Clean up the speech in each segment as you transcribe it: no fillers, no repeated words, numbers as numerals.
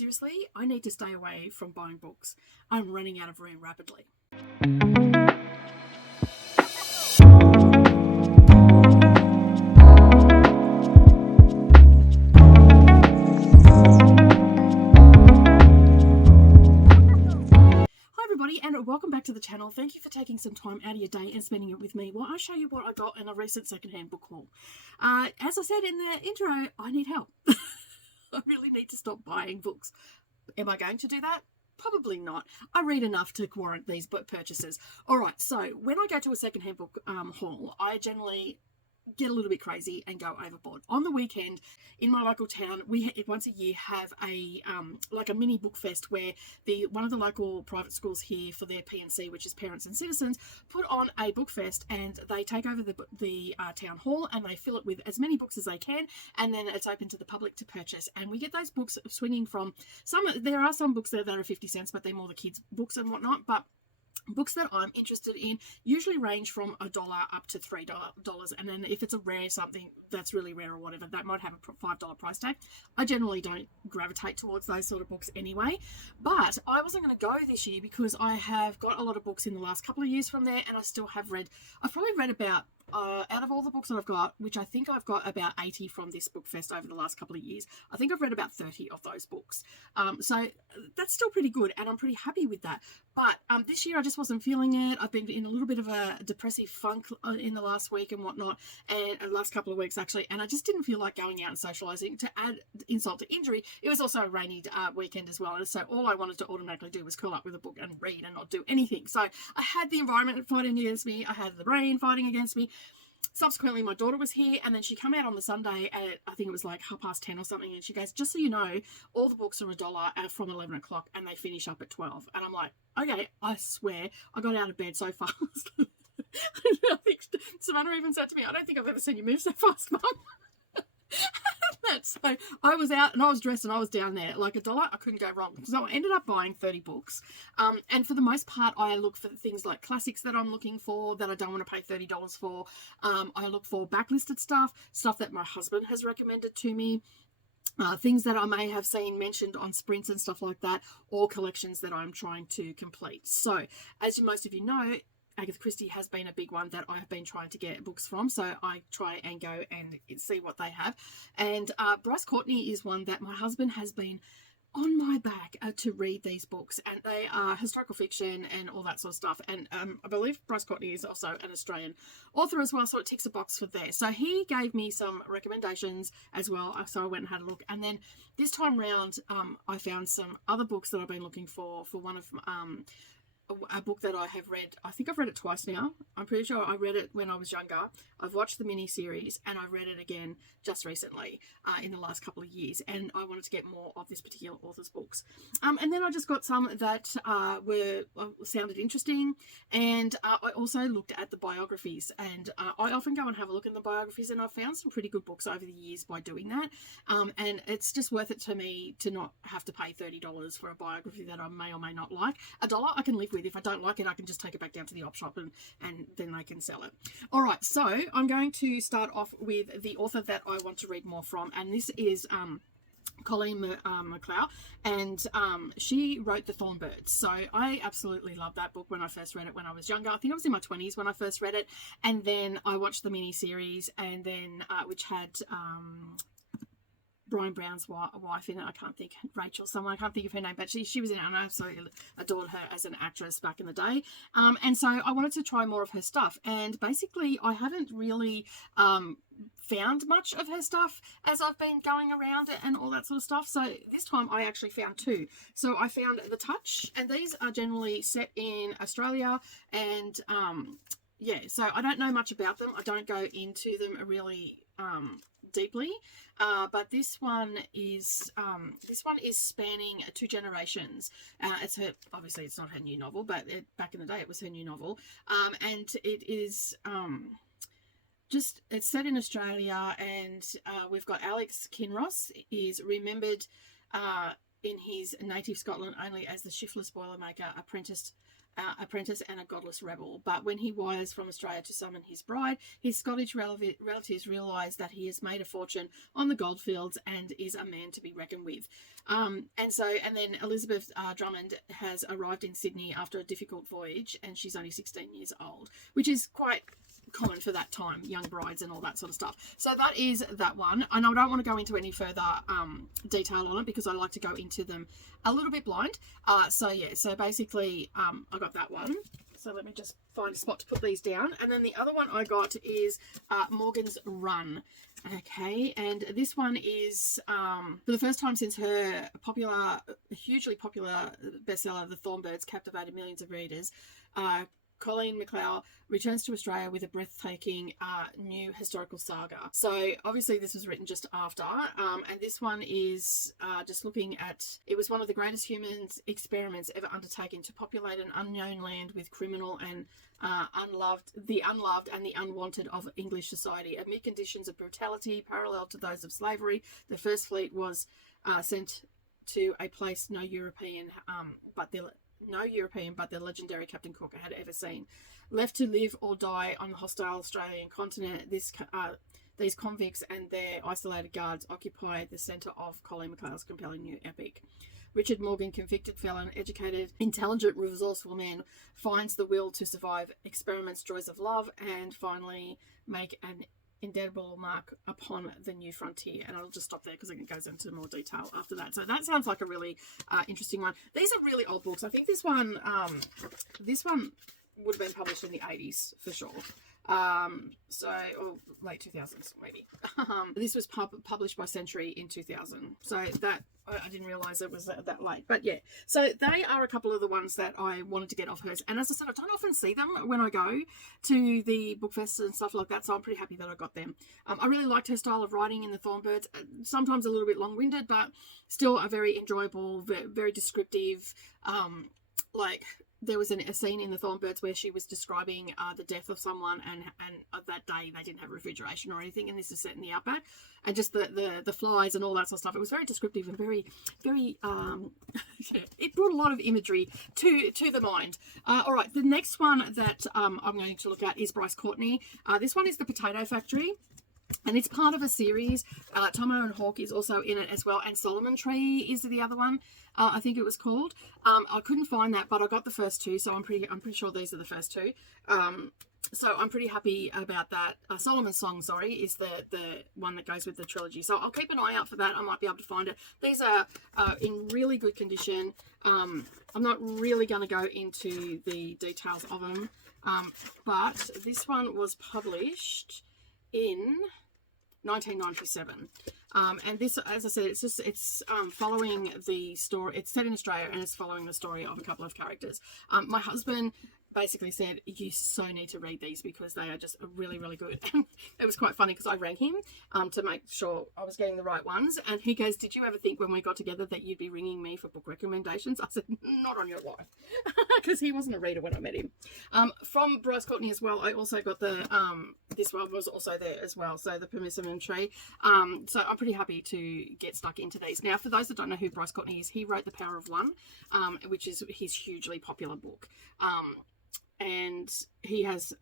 seriously, I need to stay away from buying books. I'm running out of room rapidly. And welcome back to the channel. Thank you for taking some time out of your day and spending it with me while I show you what I got in a recent secondhand book haul. As I said in the intro, I need help. I really need to stop buying books. Am I going to do that? Probably not. I read enough to warrant these book purchases. All right, so when I go to a secondhand book haul, I generally get a little bit crazy and go overboard. On the weekend in my local town, we once a year have a like a mini book fest where one of the local private schools here for their P&C, which is Parents and Citizens, put on a book fest, and they take over the town hall and they fill it with as many books as they can, and then it's open to the public to purchase. And we get those books swinging from there are some books there that are 50 cents, but they're more the kids' books and whatnot. But books that I'm interested in usually range from $1 up to $3, and then if it's a rare something that's really rare or whatever, that might have a $5 price tag. I generally don't gravitate towards those sort of books anyway, but I wasn't going to go this year because I have got a lot of books in the last couple of years from there, and I still have read, I've probably read about out of all the books that I've got, which I think I've got about 80 from this book fest over the last couple of years, I think I've read about 30 of those books. So that's still pretty good, and I'm pretty happy with that. But this year I just wasn't feeling it. I've been in a little bit of a depressive funk in the last week and whatnot, and the last couple of weeks actually, and I just didn't feel like going out and socialising. To add insult to injury, it was also a rainy weekend as well, and so all I wanted to automatically do was curl up with a book and read and not do anything. So I had the environment fighting against me, I had the rain fighting against me. Subsequently, my daughter was here, and then she came out on the Sunday at, I think it was like 10:30 or something, and she goes, just so you know, all the books are $1 from 11 o'clock and they finish up at 12. And I'm like, okay, I swear I got out of bed so fast. I think Savannah even said to me, I don't think I've ever seen you move so fast, Mum. So I was out and I was dressed and I was down there like $1. I couldn't go wrong. So I ended up buying 30 books. And for the most part, I look for things like classics that I'm looking for that I don't want to pay $30 for. I look for backlisted stuff that my husband has recommended to me. Things that I may have seen mentioned on sprints and stuff like that, or collections that I'm trying to complete. So as most of you know, Agatha Christie has been a big one that I have been trying to get books from, so I try and go and see what they have. And Bryce Courtney is one that my husband has been on my back to read these books, and they are historical fiction and all that sort of stuff. And I believe Bryce Courtney is also an Australian author as well, so it ticks a box for there. So he gave me some recommendations as well, so I went and had a look. And then this time round, I found some other books that I've been looking for one of a book that I have read. I think I've read it twice now. I'm pretty sure I read it when I was younger. I've watched the mini series and I read it again just recently in the last couple of years, and I wanted to get more of this particular author's books. And then I just got some that sounded interesting, and I also looked at the biographies, and I often go and have a look in the biographies, and I've found some pretty good books over the years by doing that. And it's just worth it to me to not have to pay $30 for a biography that I may or may not like. $1 I can live with. If I don't like it, I can just take it back down to the op shop and then they can sell it. All right, so I'm going to start off with the author that I want to read more from, and this is Colleen Liu, and she wrote The Thornbirds. So I absolutely loved that book when I first read it when I was younger. I think I was in my 20s when I first read it, and then I watched the mini series, and then which had Brian Brown's wife in it. I can't think, Rachel someone, I can't think of her name, but she was in it, and I absolutely adored her as an actress back in the day. And so I wanted to try more of her stuff, and basically I haven't really found much of her stuff as I've been going around it and all that sort of stuff. So this time I actually found two. So I found The Touch, and these are generally set in Australia, and yeah, so I don't know much about them. I don't go into them really deeply, but this one is spanning two generations. It's her, obviously it's not her new novel, but back in the day it was her new novel, and it is it's set in Australia, and we've got Alex Kinross is remembered in his native Scotland only as the shiftless Boilermaker apprenticed apprentice and a godless rebel. But when he wires from Australia to summon his bride, his Scottish relatives realise that he has made a fortune on the goldfields and is a man to be reckoned with. And then Elizabeth Drummond has arrived in Sydney after a difficult voyage, and she's only 16 years old, which is quite common for that time, young brides and all that sort of stuff. So that is that one, and I don't want to go into any further detail on it because I like to go into them a little bit blind. So basically I got that one. So let me just find a spot to put these down. And then the other one I got is Morgan's Run. Okay, and this one is for the first time since her hugely popular bestseller, The Thornbirds, captivated millions of readers. Colleen Liu returns to Australia with a breathtaking new historical saga. So obviously this was written just after, and this one is just looking at, it was one of the greatest human experiments ever undertaken to populate an unknown land with criminal and unloved and the unwanted of English society. Amid conditions of brutality parallel to those of slavery, the first fleet was sent to a place no European but the legendary Captain Cook had ever seen. Left to live or die on the hostile Australian continent, these convicts and their isolated guards occupy the centre of Colleen Liu's compelling new epic. Richard Morgan, convicted felon, educated, intelligent, resourceful man, finds the will to survive, experiments joys of love, and finally make an indelible mark upon the new frontier. And I'll just stop there because it goes into more detail after that. So that sounds like a really interesting one. These are really old books. I think this one would have been published in the 80s for sure. Or late 2000s maybe. This was published by Century in 2000. So that I didn't realise it was that late. But yeah, so they are a couple of the ones that I wanted to get off hers. And as I said, I don't often see them when I go to the book fests and stuff like that. So I'm pretty happy that I got them. I really liked her style of writing in The Thornbirds. Sometimes a little bit long-winded, but still a very enjoyable, very descriptive, there was a scene in The Thornbirds where she was describing the death of someone, and that day they didn't have refrigeration or anything, and this is set in the outback, and just the flies and all that sort of stuff. It was very descriptive and very it brought a lot of imagery to the mind. All right, the next one that I'm going to look at is Bryce Courtney. This one is The Potato Factory. And it's part of a series. Tomo and Hawk is also in it as well, and Solomon Tree is the other one. I think it was called. I couldn't find that, but I got the first two, so I'm pretty sure these are the first two. So I'm pretty happy about that. Solomon's Song, sorry, is the one that goes with the trilogy. So I'll keep an eye out for that. I might be able to find it. These are in really good condition. I'm not really going to go into the details of them, but this one was published in 1997, and this, as I said, it's following the story. It's set in Australia and it's following the story of a couple of characters. My husband basically said, you so need to read these because they are just really, really good. And it was quite funny because I rang him to make sure I was getting the right ones, and he goes, did you ever think when we got together that you'd be ringing me for book recommendations? I said, not on your life, because he wasn't a reader when I met him. From Bryce Courtney as well, I also got the this one was also there as well, so The Persimmon Tree. So I'm pretty happy to get stuck into these. Now, for those that don't know who Bryce Courtney is, he wrote The Power of One, which is his hugely popular book. And he's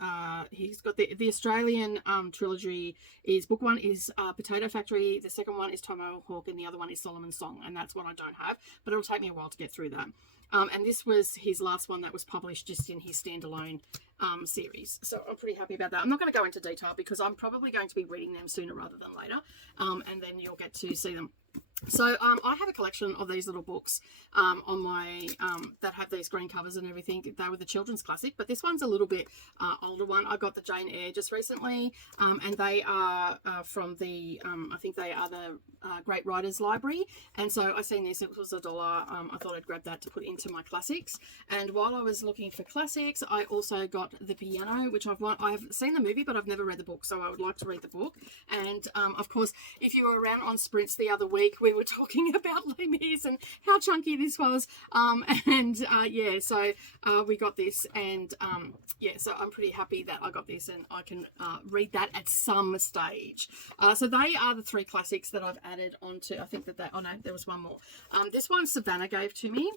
got the Australian trilogy. Is book one is Potato Factory, the second one is Tomo Hawk, and the other one is Solomon's Song, and that's what I don't have, but it'll take me a while to get through that. And this was his last one that was published just in his standalone series, so I'm pretty happy about that. I'm not going to go into detail because I'm probably going to be reading them sooner rather than later, and then you'll get to see them. So I have a collection of these little books on my that have these green covers and everything. They were the children's classic, but this one's a little bit older one. I got the Jane Eyre just recently, and they are from the I think they are the Great Writers Library, and so I seen this. It was $1. I thought I'd grab that to put into my classics. And while I was looking for classics, I also got The Piano, which I've seen the movie, but I've never read the book, so I would like to read the book. And of course, if you were around on Sprints the other week, we were talking about Les Mis and how chunky this was. Yeah, so we got this, and yeah, so I'm pretty happy that I got this, and I can read that at some stage. So they are the 3 classics that I've added onto. I think that oh no, there was one more. This one Savannah gave to me.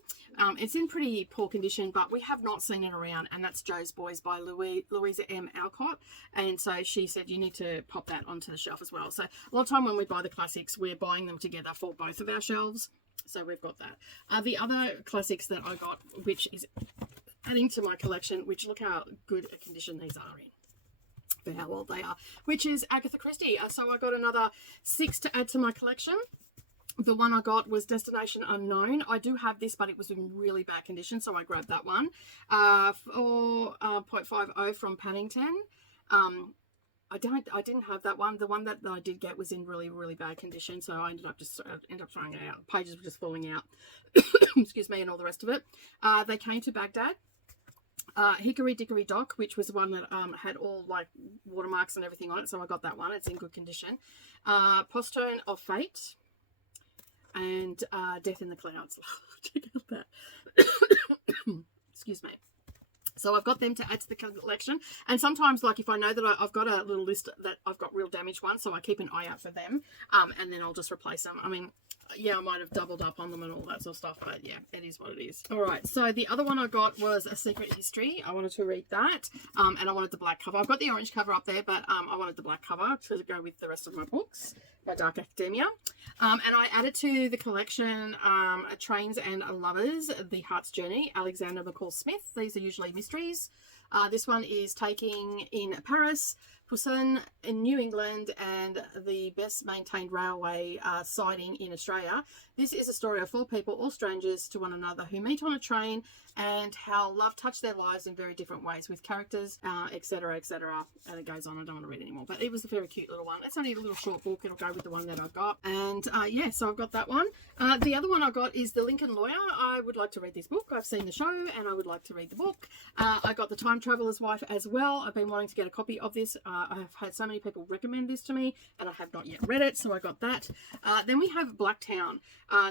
It's in pretty poor condition, but we have not seen it around, and that's Joe's Boys by Louisa M. Alcott. And so she said you need to pop that onto the shelf as well. So a lot of time when we buy the classics, we're buying them together for both of our shelves. So we've got that. The other classics that I got, which is adding to my collection, which look how good a condition these are in, for how old they are, which is Agatha Christie. So I got another 6 to add to my collection. The one I got was Destination Unknown. I do have this, but it was in really bad condition, so I grabbed that one. 4.50 from Paddington. I didn't have that one. The one that I did get was in really, really bad condition, so I ended up throwing it out. Pages were just falling out. Excuse me, and all the rest of it. They Came to Baghdad. Hickory Dickory Dock, which was one that had all like watermarks and everything on it, so I got that one. It's in good condition. Postern of Fate. And Death in the Clouds. Check out that. Excuse me. So I've got them to add to the collection. And sometimes, like, if I know that I've got a little list that I've got real damaged ones, so I keep an eye out for them. And then I'll just replace them. I mean, yeah, I might have doubled up on them and all that sort of stuff, but yeah, it is what it is. All right, so the other one I got was A Secret History. I wanted to read that, and I wanted the black cover. I've got the orange cover up there, but I wanted the black cover to go with the rest of my books by Dark Academia. And I added to the collection Trains and Lovers, The Heart's Journey, Alexander McCall Smith. These are usually mysteries. This one is taking in Paris, Poussin in New England, and the best maintained railway siding in Australia. This is a story of 4 people, all strangers to one another, who meet on a train, and how love touched their lives in very different ways with characters, etc., etc. And it goes on. I don't want to read anymore, but it was a very cute little one. It's only a little short book. It'll go with the one that I've got. And yeah, so I've got that one. The other one I got is The Lincoln Lawyer. I would like to read this book. I've seen the show, and I would like to read the book. I got The Time Traveler's Wife as well. I've been wanting to get a copy of this. I have had so many people recommend this to me, and I have not yet read it, so I got that. Then we have Blacktown.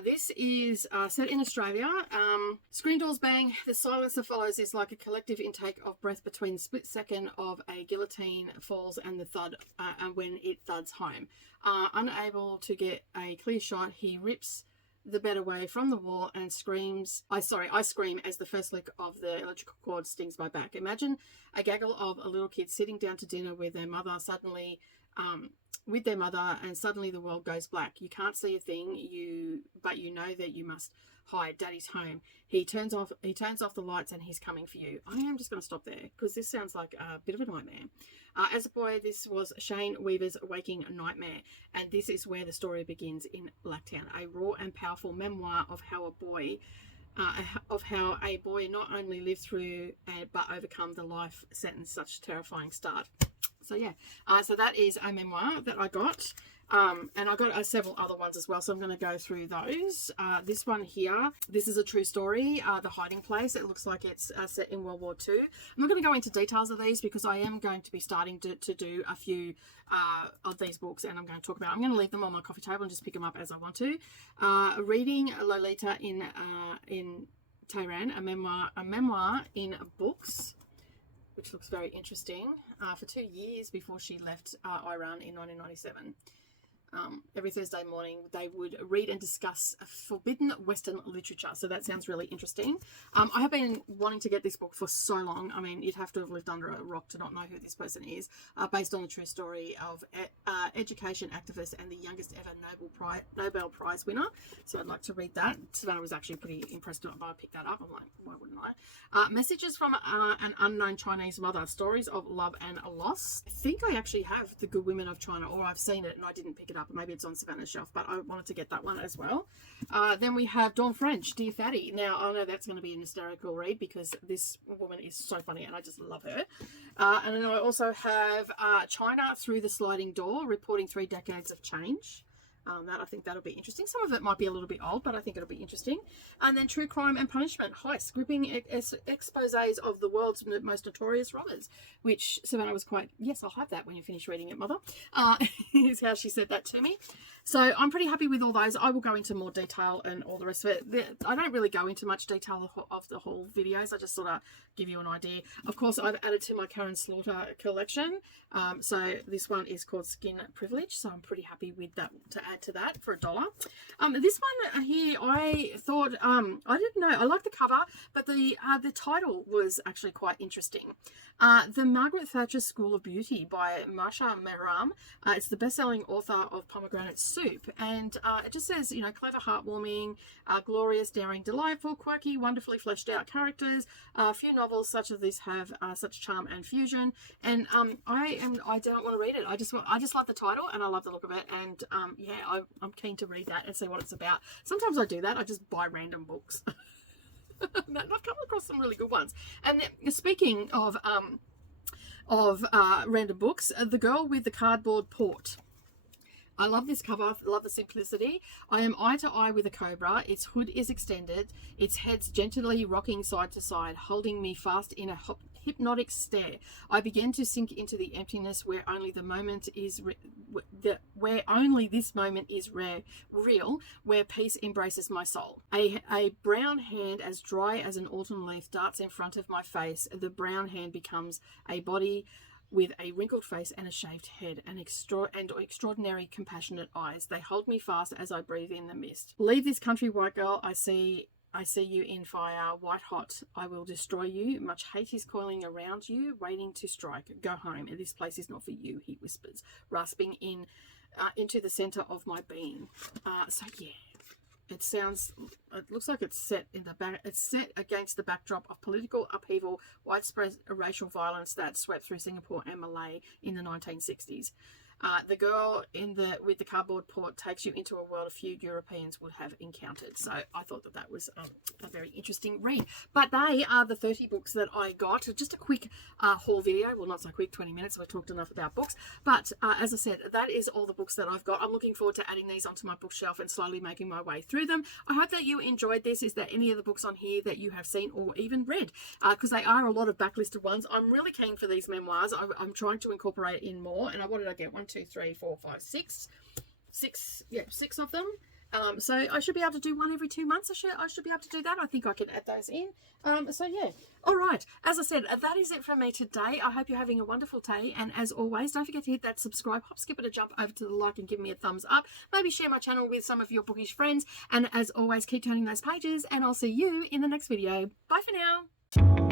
This is set in Australia. Screen doors bang. The silence that follows is like a collective intake of breath between the split second of a guillotine falls and the thud, and when it thuds home. Unable to get a clear shot, he rips the bed away from the wall and screams. I scream as the first lick of the electrical cord stings my back. Imagine a gaggle of a little kid sitting down to dinner with their mother, and suddenly the world goes black. You can't see a thing, but you know that you must hide. Daddy's home. He turns off the lights and he's coming for you. I am just going to stop there because this sounds like a bit of a nightmare. As a boy, this was Shane Weaver's waking nightmare, and this is where the story begins in Blacktown, a raw and powerful memoir of how a boy not only lived through but overcome the life sentence such terrifying start. So yeah, so that is a memoir that I got. And I got several other ones as well, so I'm going to go through those. This one here, this is a true story, The Hiding Place. It looks like it's set in World War II. I'm not going to go into details of these because I am going to be starting to do a few of these books, and I'm going to leave them on my coffee table and just pick them up as I want to. Reading Lolita in Tehran, a memoir in books, which looks very interesting. For 2 years before she left Iran in 1997. Every Thursday morning they would read and discuss forbidden Western literature, so that sounds really interesting. I have been wanting to get this book for so long. I mean, you'd have to have lived under a rock to not know who this person is, based on the true story of education activist and the youngest ever Nobel Prize winner. So I'd like to read that. Savannah was actually pretty impressed when I picked that up. I'm like, why wouldn't I? Messages from an Unknown Chinese Mother, Stories of Love and Loss. I think I actually have The Good Women of China, or I've seen it and I didn't pick it up. Maybe it's on Savannah's shelf, but I wanted to get that one as well. Then we have Dawn French, Dear Fatty. Now, I know that's going to be an hysterical read because this woman is so funny and I just love her. And then I also have China Through the Sliding Door, Reporting 3 Decades of Change. I think that'll be interesting. Some of it might be a little bit old, but I think it'll be interesting. And then True Crime and Punishment, Heist, Gripping Exposés of the World's Most Notorious Robbers, which Savannah was quite, yes, I'll have that when you finish reading it, Mother, is how she said that to me. So I'm pretty happy with all those. I will go into more detail and all the rest of it. I don't really go into much detail of the whole videos. I just sort of give you an idea. Of course, I've added to my Karen Slaughter collection. So this one is called Skin Privilege. So I'm pretty happy with that, to add to that for $1. This one here, I thought, I didn't know. I like the cover, but the title was actually quite interesting. The Margaret Thatcher School of Beauty by Marsha Meram. It's the best-selling author of Pomegranate Soup, and it just says, you know, clever, heartwarming, glorious, daring, delightful, quirky, wonderfully fleshed out characters. Few novels such as this have such charm and fusion. And I don't want to read it. I just love the title and I love the look of it. And yeah, I'm keen to read that and see what it's about. Sometimes I do that. I just buy random books. I've come across some really good ones. And speaking of random books, The Girl with the Cardboard Port. I love this cover. I love the simplicity. I am eye to eye with a cobra. Its hood is extended. Its head's gently rocking side to side, holding me fast in a hypnotic stare. I begin to sink into the emptiness where only the moment is where only this moment is real, where peace embraces my soul. A brown hand as dry as an autumn leaf darts in front of my face. The brown hand becomes a body with a wrinkled face and a shaved head and extraordinary compassionate eyes. They hold me fast as I breathe in the mist. Leave this country, white girl. I see you in fire, white hot. I will destroy you. Much hate is coiling around you, waiting to strike. Go home. This place is not for you, he whispers, rasping into the center of my being. So yeah. It looks like it's set in the back. It's set against the backdrop of political upheaval, widespread racial violence that swept through Singapore and Malaya in the 1960s. The girl with the cardboard port takes you into a world few Europeans would have encountered. So I thought that was a very interesting read. But they are the 30 books that I got. Just a quick haul video. Well, not so quick, 20 minutes. We've talked enough about books. But as I said, that is all the books that I've got. I'm looking forward to adding these onto my bookshelf and slowly making my way through them. I hope that you enjoyed this. Is there any of the books on here that you have seen or even read? Because they are a lot of backlisted ones. I'm really keen for these memoirs. I'm trying to incorporate in more. And what did I get? 1, 2, 3, 4, 5, 6. Yeah, 6 of them. So I should be able to do one every 2 months. I should be able to do that. I think I can add those in. So yeah. All right. As I said, that is it from me today. I hope you're having a wonderful day. And as always, don't forget to hit that subscribe, hop, skip it, a jump over to the like and give me a thumbs up. Maybe share my channel with some of your bookish friends. And as always, keep turning those pages and I'll see you in the next video. Bye for now.